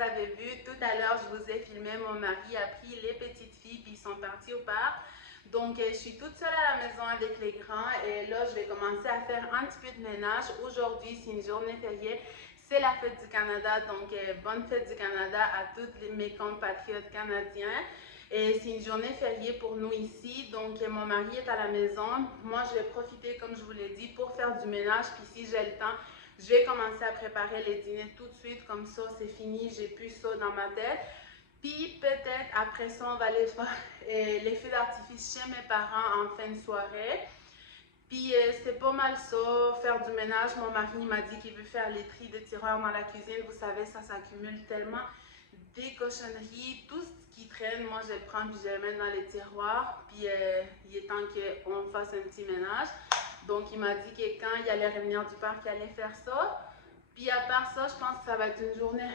vous avez vu, tout à l'heure, je vous ai filmé, mon mari a pris les petites filles puis ils sont partis au parc. Donc, je suis toute seule à la maison avec les grands et là, je vais commencer à faire un petit peu de ménage. Aujourd'hui, c'est une journée fériée, c'est la fête du Canada, donc bonne fête du Canada à tous mes compatriotes canadiens. Et c'est une journée fériée pour nous ici, donc mon mari est à la maison. Moi, je vais profiter, comme je vous l'ai dit, pour faire du ménage, puis si j'ai le temps, je vais commencer à préparer les dîners tout de suite, comme ça c'est fini, j'ai plus ça dans ma tête. Puis peut-être après ça, on va aller faire les feux d'artifice chez mes parents en fin de soirée. Puis c'est pas mal ça, faire du ménage. Mon mari m'a dit qu'il veut faire les tris de tiroirs dans la cuisine. Vous savez, ça s'accumule tellement des cochonneries, tout ce qui traîne, moi je le prends puis je le mets dans les tiroirs. Puis il est temps qu'on fasse un petit ménage. Donc, il m'a dit que quand il allait revenir du parc, il allait faire ça. Puis, à part ça, je pense que ça va être une journée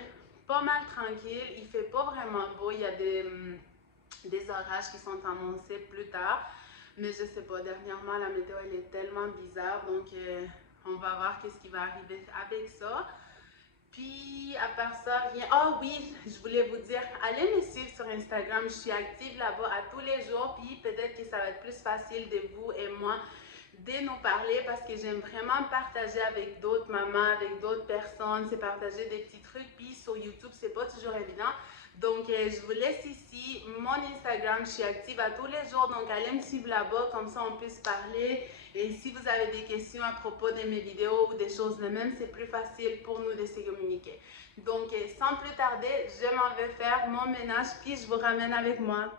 pas mal tranquille. Il fait pas vraiment beau. Il y a des orages qui sont annoncés plus tard. Mais je sais pas, dernièrement, la météo, elle est tellement bizarre. Donc, on va voir qu'est-ce qui va arriver avec ça. Puis, à part ça, rien. Ah oui, je voulais vous dire, allez me suivre sur Instagram. Je suis active là-bas à tous les jours. Puis, peut-être que ça va être plus facile de vous et moi de nous parler parce que j'aime vraiment partager avec d'autres mamans, avec d'autres personnes, c'est partager des petits trucs. Puis sur YouTube, c'est pas toujours évident. Donc, je vous laisse ici mon Instagram. Je suis active à tous les jours. Donc, allez me suivre là-bas. Comme ça, on puisse parler. Et si vous avez des questions à propos de mes vidéos ou des choses de même, c'est plus facile pour nous de se communiquer. Donc, sans plus tarder, je m'en vais faire mon ménage. Puis, je vous ramène avec moi.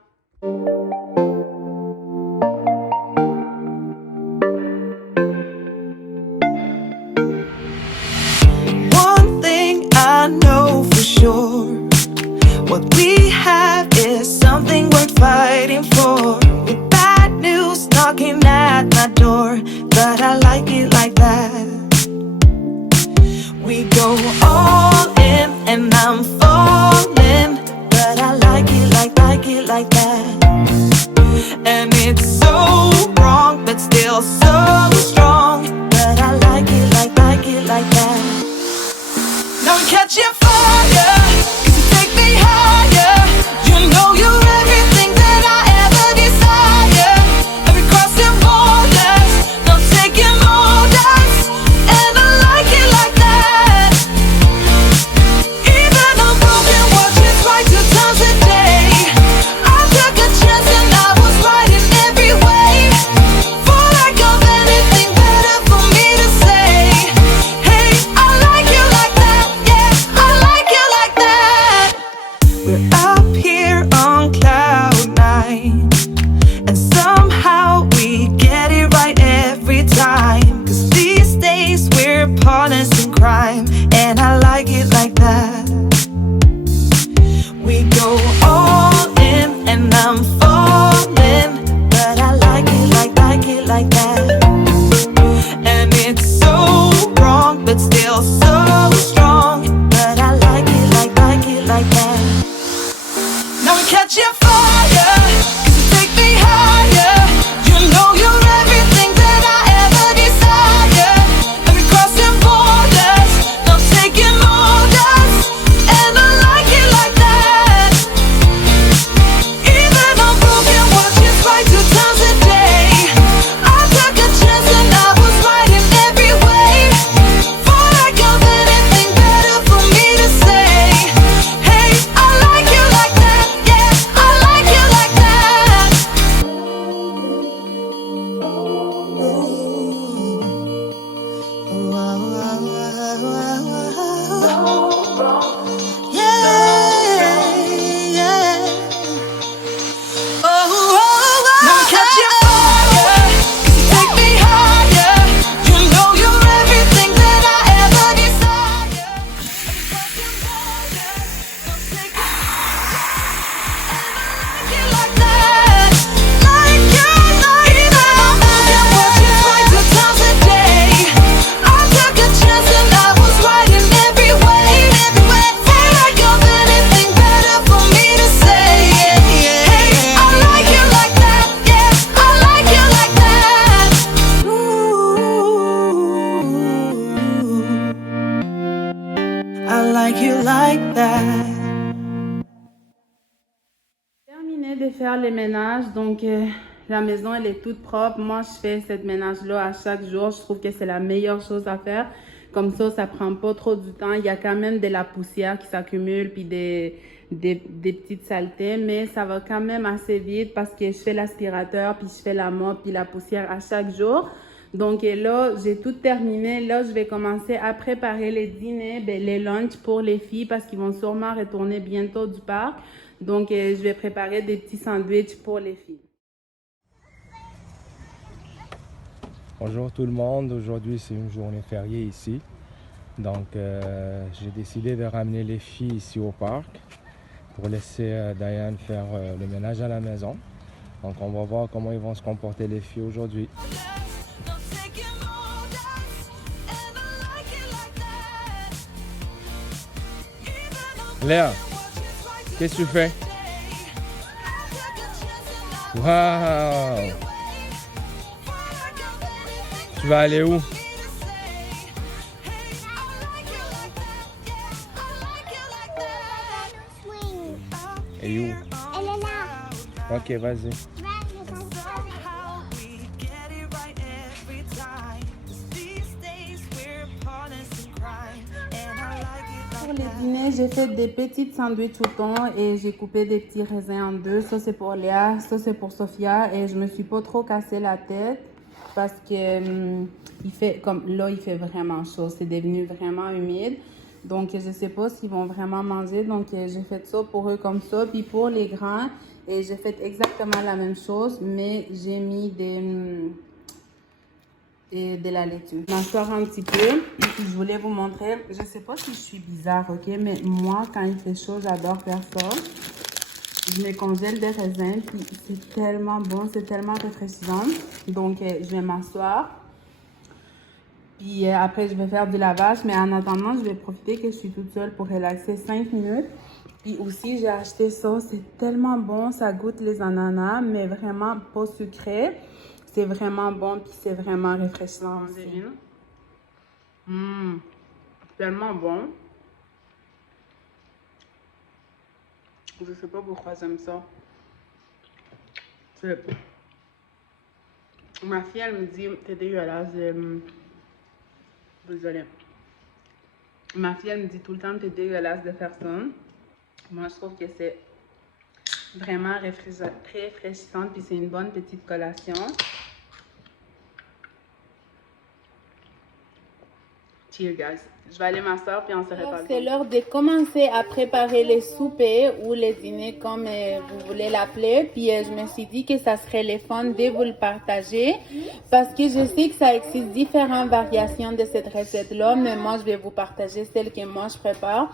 I know for sure what we have is something worth fighting for. With bad news knocking at my door, but I like it like that. We go all in and I'm falling, but I like it like that. And it's so wrong, but still so strong, but I like it like that. Now I'm catching fire, 'cause you take me higher. You know you're everything that I ever desire. And we're crossing borders, not taking orders. And I like it like that. Even though faire les ménages. Donc, la maison, elle est toute propre. Moi, je fais cette ménage-là à chaque jour. Je trouve que c'est la meilleure chose à faire. Comme ça prend pas trop du temps. Il y a quand même de la poussière qui s'accumule, puis des petites saletés, mais ça va quand même assez vite parce que je fais l'aspirateur, puis je fais la mop, puis la poussière à chaque jour. Donc là, j'ai tout terminé. Là, je vais commencer à préparer les dîners, les lunchs pour les filles parce qu'ils vont sûrement retourner bientôt du parc. Donc, je vais préparer des petits sandwichs pour les filles. Bonjour tout le monde, aujourd'hui c'est une journée fériée ici. Donc j'ai décidé de ramener les filles ici au parc pour laisser Diane faire le ménage à la maison. Donc on va voir comment ils vont se comporter les filles aujourd'hui. Léa, qu'est-ce que tu fais? Waouh! Tu vas aller où? Et où? Elle est là. Ok, vas-y. Pour les dîners, j'ai fait des petites sandwichs au thon et j'ai coupé des petits raisins en deux. Ça, c'est pour Léa, ça, c'est pour Sophia. Et je me suis pas trop cassé la tête parce que il fait vraiment chaud. C'est devenu vraiment humide. Donc, je sais pas s'ils vont vraiment manger. Donc, j'ai fait ça pour eux comme ça. Puis pour les grands, et j'ai fait exactement la même chose, mais j'ai mis de la laitue. Je m'en sors un petit peu. Je voulais vous montrer. Je sais pas si je suis bizarre, ok? Mais moi, quand il fait chaud, j'adore faire ça. Je me congèle des raisins. Puis c'est tellement bon, c'est tellement rafraîchissant. Donc, je vais m'asseoir. Puis après, je vais faire du lavage. Mais en attendant, je vais profiter que je suis toute seule pour relaxer 5 minutes. Puis aussi, j'ai acheté ça. C'est tellement bon. Ça goûte les ananas, mais vraiment pas sucré. C'est vraiment bon, puis c'est vraiment rafraîchissant aussi. Tellement bon. Je sais pas pourquoi j'aime ça. Ma fille, elle me dit, t'es dégueulasse. Désolée. Ma fille, elle me dit tout le temps, t'es dégueulasse de faire ça. Moi, je trouve que c'est vraiment rafraîchissant, puis c'est une bonne petite collation. Cheers, guys. Je vais aller m'asseoir puis on se reparle. C'est l'heure de commencer à préparer les soupers ou les dîners comme vous voulez l'appeler. Puis je me suis dit que ça serait le fun de vous le partager parce que je sais que ça existe différentes variations de cette recette-là, mais moi je vais vous partager celle que moi je prépare.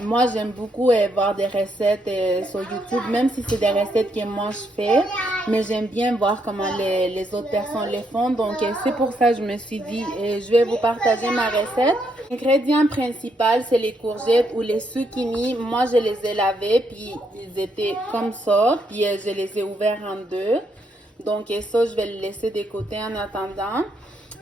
Moi, j'aime beaucoup voir des recettes sur YouTube, même si c'est des recettes que moi je fais. Mais j'aime bien voir comment les autres personnes les font. Donc, c'est pour ça que je me suis dit, je vais vous partager ma recette. L'ingrédient principal, c'est les courgettes ou les zucchini. Moi, je les ai lavés, puis ils étaient comme ça. Puis, je les ai ouverts en deux. Donc, ça, je vais le laisser de côté en attendant.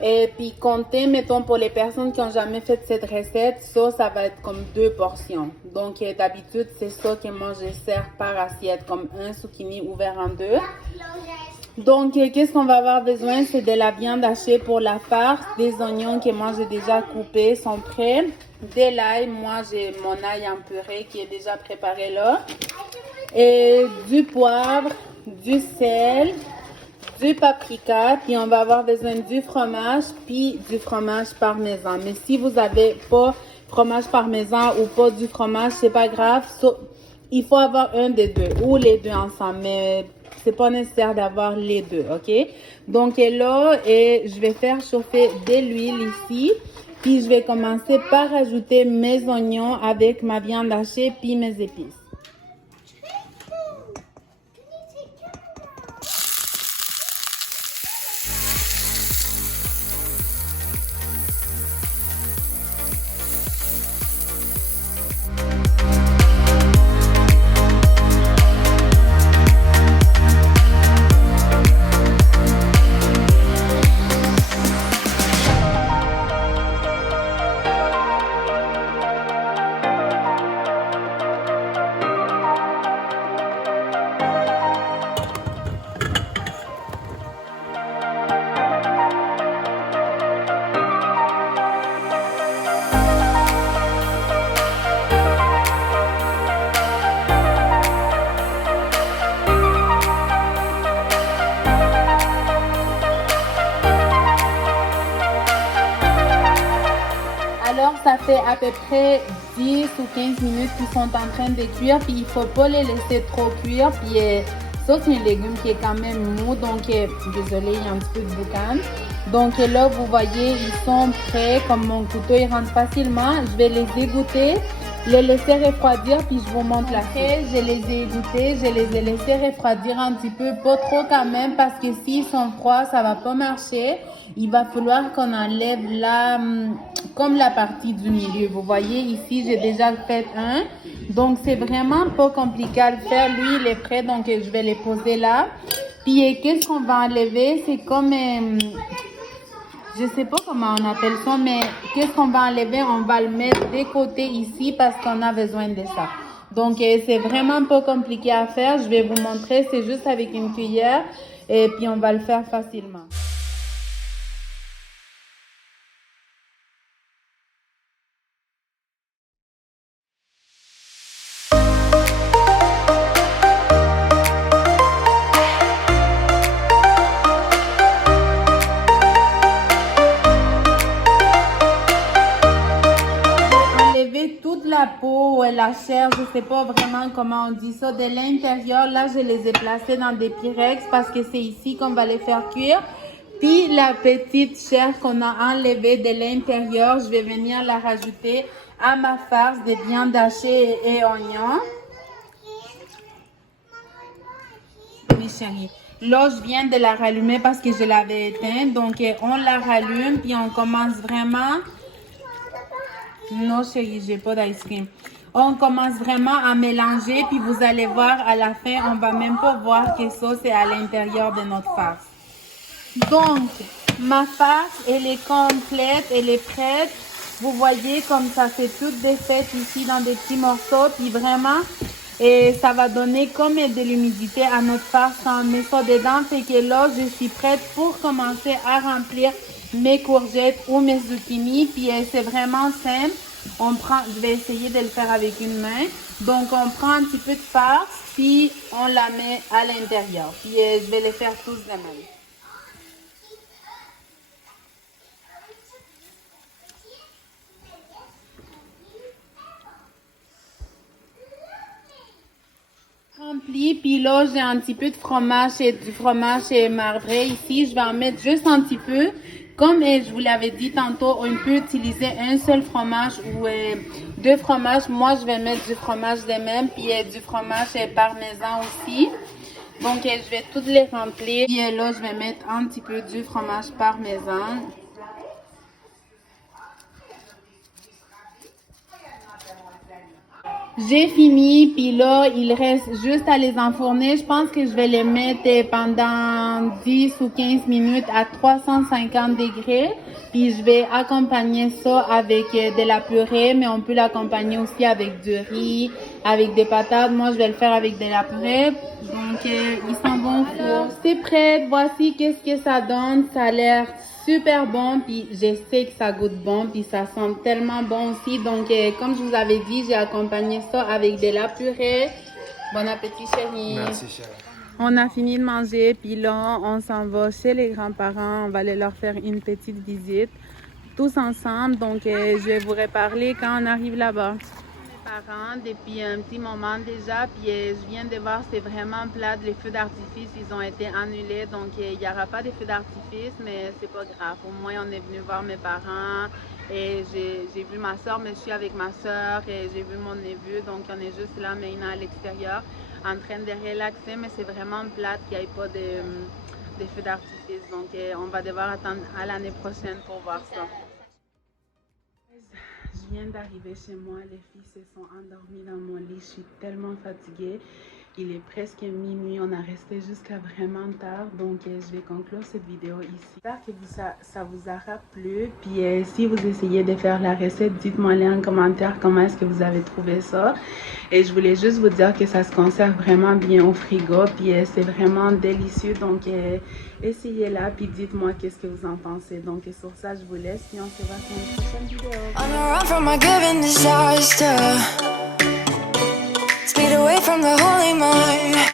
Et puis, comptez, mettons, pour les personnes qui n'ont jamais fait cette recette, ça va être comme 2 portions. Donc, d'habitude, c'est ça que moi, je sers par assiette, comme un zucchini ouvert en deux. Donc, qu'est-ce qu'on va avoir besoin? C'est de la viande hachée pour la farce, des oignons que moi, j'ai déjà coupés, sont prêts, de l'ail. Moi, j'ai mon ail en purée qui est déjà préparé là. Et du poivre, du sel, du paprika, puis on va avoir besoin du fromage, puis du fromage parmesan. Mais si vous n'avez pas fromage parmesan ou pas du fromage, c'est pas grave. Il faut avoir un des deux ou les deux ensemble, mais c'est pas nécessaire d'avoir les deux, ok? Donc là, je vais faire chauffer de l'huile ici, puis je vais commencer par ajouter mes oignons avec ma viande hachée, puis mes épices. alors ça fait à peu près 10 ou 15 minutes qu'ils sont en train de cuire. Puis il faut pas les laisser trop cuire. Puis ça, c'est un légume qui est quand même mou. Donc, désolé, il y a un petit peu de boucan. Donc là, vous voyez, ils sont prêts. Comme mon couteau, il rentre facilement. Je vais les égoutter, les laisser refroidir, puis je vous montre la suite. Je les ai égouttés, je les ai laissés refroidir un petit peu. Pas trop quand même, parce que s'ils sont froids, ça va pas marcher. Il va falloir qu'on enlève comme la partie du milieu. Vous voyez, ici, j'ai déjà fait un. Donc, c'est vraiment pas compliqué à le faire. Lui, il est prêt, donc je vais les poser là. Puis, qu'est-ce qu'on va enlever? C'est comme... je sais pas comment on appelle ça, mais qu'est-ce qu'on va enlever? On va le mettre des côtés ici parce qu'on a besoin de ça. Donc, c'est vraiment pas compliqué à faire. Je vais vous montrer. C'est juste avec une cuillère et puis on va le faire facilement. Toute la peau, la chair, je sais pas vraiment comment on dit ça, de l'intérieur. Là, je les ai placés dans des Pyrex parce que c'est ici qu'on va les faire cuire. Puis la petite chair qu'on a enlevée de l'intérieur, je vais venir la rajouter à ma farce de viande hachée et oignons. Oui, chérie. Là, je viens de la rallumer parce que je l'avais éteinte. Donc, on la rallume puis on commence vraiment... Non, chérie, j'ai pas d'ice cream. On commence vraiment à mélanger, puis vous allez voir à la fin, on va même pas voir que ça, c'est à l'intérieur de notre farce. Donc, ma farce, elle est complète, elle est prête. Vous voyez comme ça fait toutes des fêtes ici dans des petits morceaux, puis vraiment, et ça va donner comme de l'humidité à notre farce quand on met ça dedans. Fait que là, je suis prête pour commencer à remplir mes courgettes ou mes zucchini. Puis c'est vraiment simple. Je vais essayer de le faire avec une main. Donc on prend un petit peu de farce, puis on la met à l'intérieur. Puis je vais les faire tous de même. Rempli, puis là j'ai un petit peu de fromage et du fromage marbré ici. Je vais en mettre juste un petit peu. Comme je vous l'avais dit tantôt, on peut utiliser un seul fromage ou deux fromages. Moi, je vais mettre du fromage de même, puis du fromage parmesan aussi. Donc, je vais toutes les remplir. Puis là, je vais mettre un petit peu du fromage parmesan. J'ai fini, puis là, il reste juste à les enfourner. Je pense que je vais les mettre pendant 10 ou 15 minutes à 350 degrés. Puis je vais accompagner ça avec de la purée, mais on peut l'accompagner aussi avec du riz, avec des patates. Moi, je vais le faire avec de la purée. Donc, ils sont bons au four. C'est prêt. Voici qu'est-ce que ça donne. Ça a l'air super bon, puis je sais que ça goûte bon, puis ça sent tellement bon aussi. Donc, comme je vous avais dit, j'ai accompagné ça avec de la purée. Bon appétit, chérie. Merci, chérie. On a fini de manger, puis là, on s'en va chez les grands-parents. On va aller leur faire une petite visite, tous ensemble. Donc, je vais vous reparler quand on arrive là-bas. Parents depuis un petit moment déjà, puis je viens de voir, c'est vraiment plate, les feux d'artifice, ils ont été annulés, donc il n'y aura pas de feux d'artifice, mais c'est pas grave. Au moins, on est venu voir mes parents et j'ai vu ma soeur, mais je suis avec ma soeur et j'ai vu mon neveu, donc on est juste là maintenant à l'extérieur en train de relaxer, mais c'est vraiment plate qu'il n'y ait pas de feux d'artifice, donc on va devoir attendre à l'année prochaine pour voir ça. Je viens d'arriver chez moi, les filles se sont endormies dans mon lit, je suis tellement fatiguée. Il est presque minuit, on a resté jusqu'à vraiment tard, donc je vais conclure cette vidéo ici. J'espère que ça vous aura plu, puis si vous essayez de faire la recette, dites-moi en commentaire comment est-ce que vous avez trouvé ça. Et je voulais juste vous dire que ça se conserve vraiment bien au frigo, puis c'est vraiment délicieux, donc essayez-la, puis dites-moi qu'est-ce que vous en pensez. Donc sur ça, je vous laisse, puis on se voit sur une prochaine vidéo. On a run from a given disaster. Speed away from the holy mind.